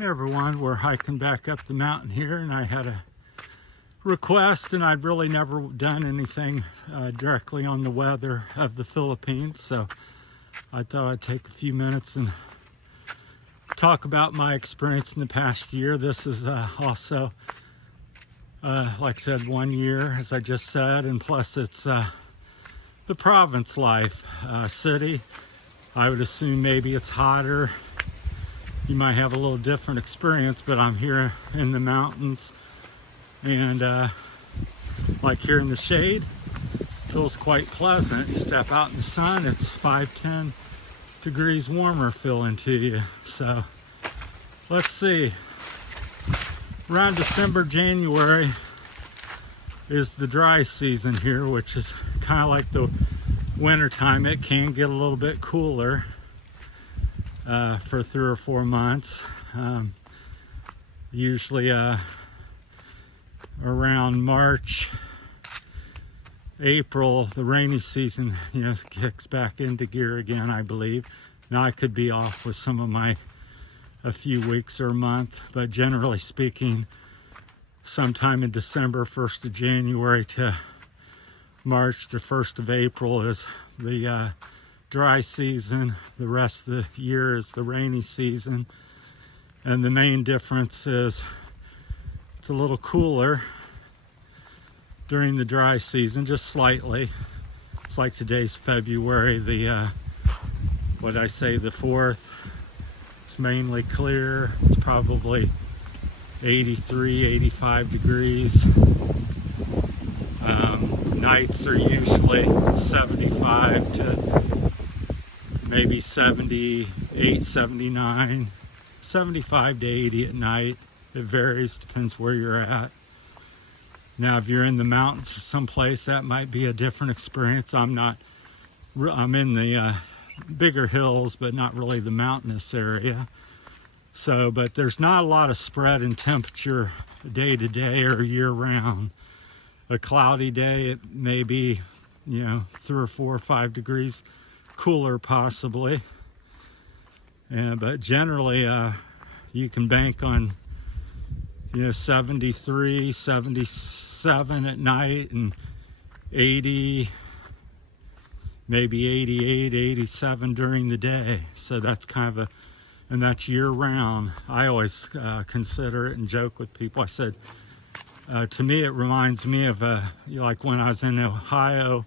Hey everyone, we're hiking back up the mountain here, and I had a request, and I'd really never done anything directly on the weather of the Philippines, so I thought I'd take a few minutes and talk about my experience in the past year. This is also, like I said, 1 year, as I just said, and plus it's the province life. City, I would assume maybe it's hotter. You might have a little different experience, but I'm here in the mountains, and like here in the shade, feels quite pleasant. You step out in the sun, it's 5-10 degrees warmer feeling to you. So let's see, around December, January is the dry season here, which is kind of like the winter time. It can get a little bit cooler for 3 or 4 months. Usually around March, April, the rainy season, kicks back into gear again, I believe. Now I could be off with some of a few weeks or a month, but generally speaking, sometime in December, 1st of January to March to 1st of April is the dry season. The rest of the year is the rainy season, and the main difference is it's a little cooler during the dry season, just slightly. It's like today's February, the what I say, the 4th. It's mainly clear. It's probably 83, 85 degrees. Nights are usually 75 to maybe 78, 79, 75 to 80 at night. It varies, depends where you're at. Now, if you're in the mountains or someplace, that might be a different experience. I'm in the bigger hills, but not really the mountainous area. So, but there's not a lot of spread in temperature day to day or year round. A cloudy day, it may be, 3 or 4 or 5 degrees cooler possibly. But generally, you can bank on 73, 77 at night, and 80, maybe 88, 87 during the day. So that's kind of and that's year round. I always consider it and joke with people. I said, to me, it reminds me of like when I was in Ohio.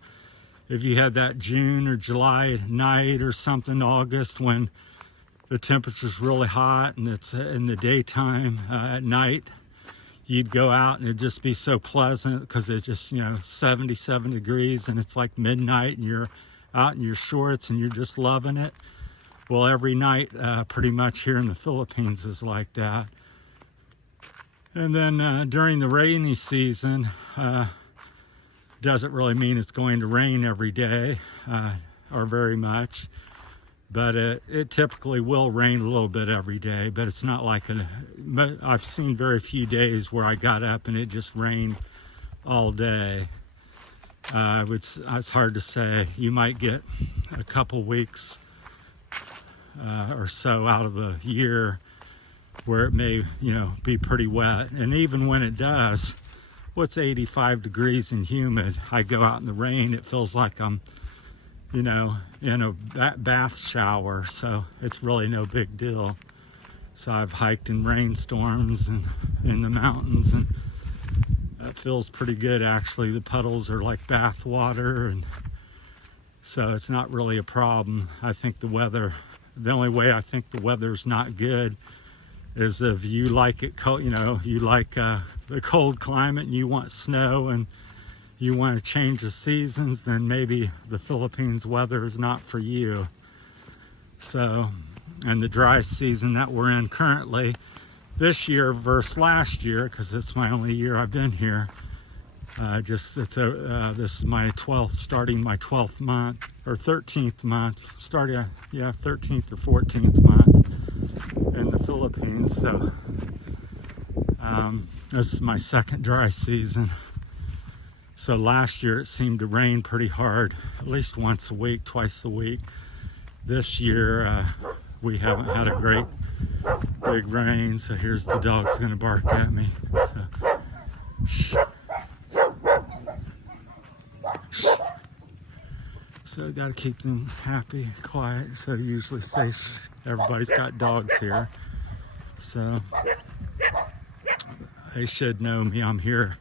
If you had that June or July night or something, August, when the temperature's really hot and it's in the daytime, at night, you'd go out and it'd just be so pleasant because it's just, 77 degrees and it's like midnight and you're out in your shorts and you're just loving it. Well, every night pretty much here in the Philippines is like that. And then during the rainy season, doesn't really mean it's going to rain every day or very much, but it typically will rain a little bit every day, but it's not like I've seen very few days where I got up and it just rained all day. It's hard to say. You might get a couple weeks or so out of the year where it may, be pretty wet. And even when it does, what's 85 degrees and humid, I go out in the rain, it feels like I'm, in a bath shower, so it's really no big deal. So I've hiked in rainstorms and in the mountains, and it feels pretty good actually. The puddles are like bath water, and so it's not really a problem. I think the only way I think the weather's not good is if you like it cold, you like the cold climate and you want snow and you want to change the seasons, then maybe the Philippines weather is not for you. So, and the dry season that we're in currently, this year versus last year, because it's my only year I've been here, this is my 12th month, or 13th month, 13th or 14th month in the Philippines. So this is my second dry season. So last year it seemed to rain pretty hard, at least once a week, twice a week. This year we haven't had a great big rain, so here's the dog's gonna bark at me. So, shh. Shh. So I gotta keep them happy, quiet. So I usually say shh. Everybody's got dogs here, so they should know me. I'm here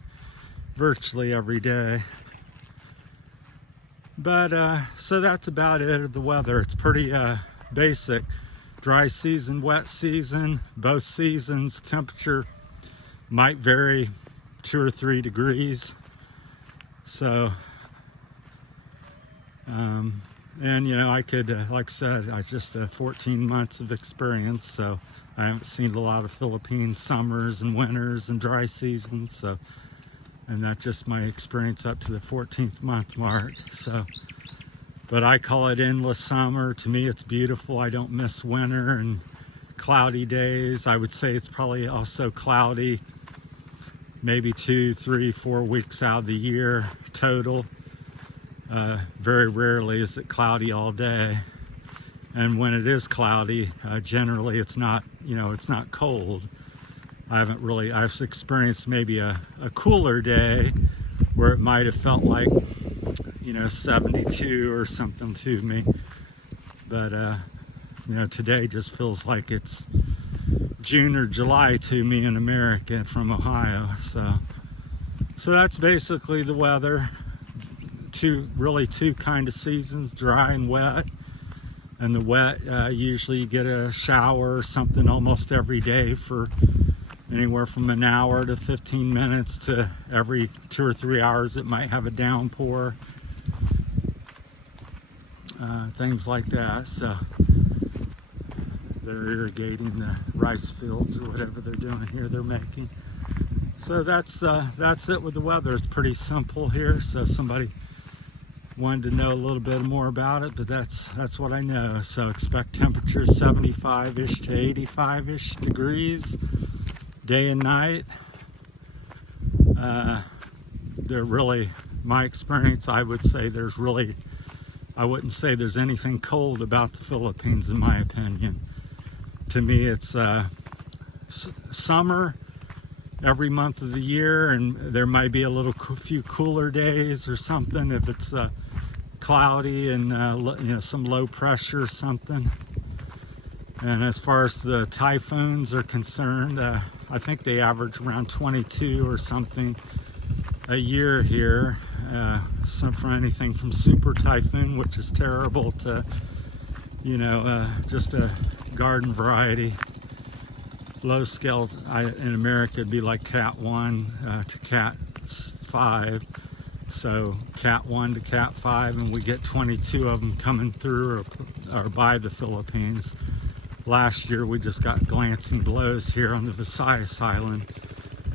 virtually every day. But so that's about it. The weather, it's pretty basic. Dry season, wet season, both seasons. Temperature might vary 2 or 3 degrees. So, and you know, I could, like I said, I just 14 months of experience, so I haven't seen a lot of Philippine summers and winters and dry seasons. So, and that's just my experience up to the 14th month mark. So, but I call it endless summer. To me, it's beautiful. I don't miss winter and cloudy days. I would say it's probably also cloudy maybe 2, 3, 4 weeks out of the year total. Very rarely is it cloudy all day. And when it is cloudy, generally it's not, you know, it's not cold. I've experienced maybe a cooler day where it might have felt like, you know, 72 or something to me. But, you know, today just feels like it's June or July to me in America from Ohio. So that's basically the weather. Really two kind of seasons, dry and wet. And the wet, usually you get a shower or something almost every day for anywhere from an hour to 15 minutes to every 2 or 3 hours it might have a downpour. Things like that. So they're irrigating the rice fields or whatever they're doing here, they're making. So that's it with the weather. It's pretty simple here. So somebody wanted to know a little bit more about it, but that's what I know. So expect temperatures 75-ish to 85-ish degrees day and night. They're really, my experience, I would say I wouldn't say there's anything cold about the Philippines in my opinion. To me, it's summer every month of the year, and there might be a few cooler days or something if it's cloudy and you know, some low pressure or something. And as far as the typhoons are concerned, I think they average around 22 or something a year here. Some for anything from super typhoon, which is terrible, to, you know, just a garden variety. Low scale in America would be like Cat 1 to Cat 5. So Cat 1 to Cat 5, and we get 22 of them coming through or by the Philippines. Last year we just got glancing blows here on the Visayas Island.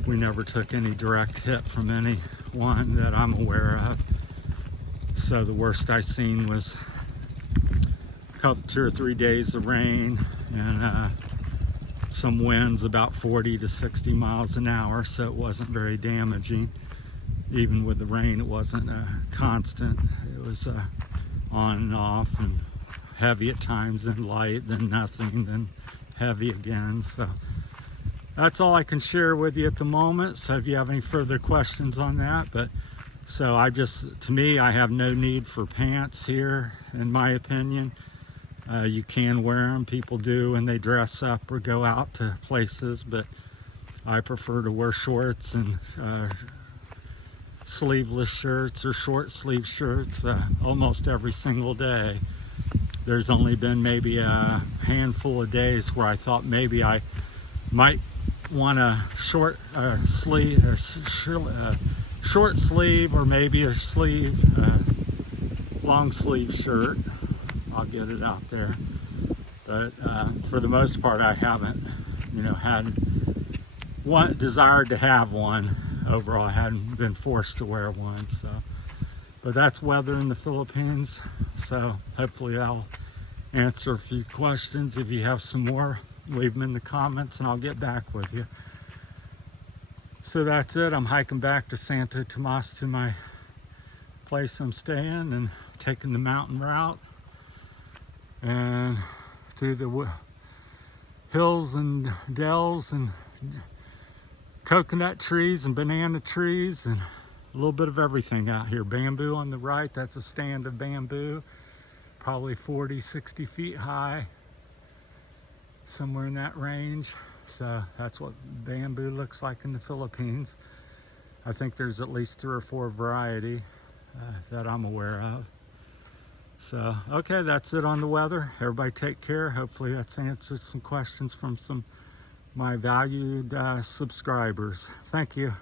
We never took any direct hit from anyone that I'm aware of. So the worst I seen was a couple, 2 or 3 days of rain and some winds about 40 to 60 miles an hour, so it wasn't very damaging. Even with the rain, it wasn't constant. It was on and off, and heavy at times, then light, then nothing, then heavy again. So that's all I can share with you at the moment. So if you have any further questions on that, but so to me, I have no need for pants here, in my opinion. You can wear them, people do, and they dress up or go out to places, but I prefer to wear shorts and sleeveless shirts or short sleeve shirts almost every single day. There's only been maybe a handful of days where I thought maybe I might want a short sleeve or maybe a long sleeve shirt. I'll get it out there, but for the most part I haven't, you know, desired to have one. Overall, I hadn't been forced to wear one. So, but that's weather in the Philippines. So hopefully I'll answer a few questions. If you have some more, leave them in the comments and I'll get back with you. So that's it. I'm hiking back to Santo Tomas, to my place I'm staying, and taking the mountain route and through the hills and dells and coconut trees and banana trees and a little bit of everything out here. Bamboo on the right, that's a stand of bamboo, probably 40, 60 feet high, somewhere in that range. So that's what bamboo looks like in the Philippines. I think there's at least 3 or 4 variety that I'm aware of. So, okay, that's it on the weather. Everybody take care. Hopefully that's answered some questions from some my valued subscribers. Thank you.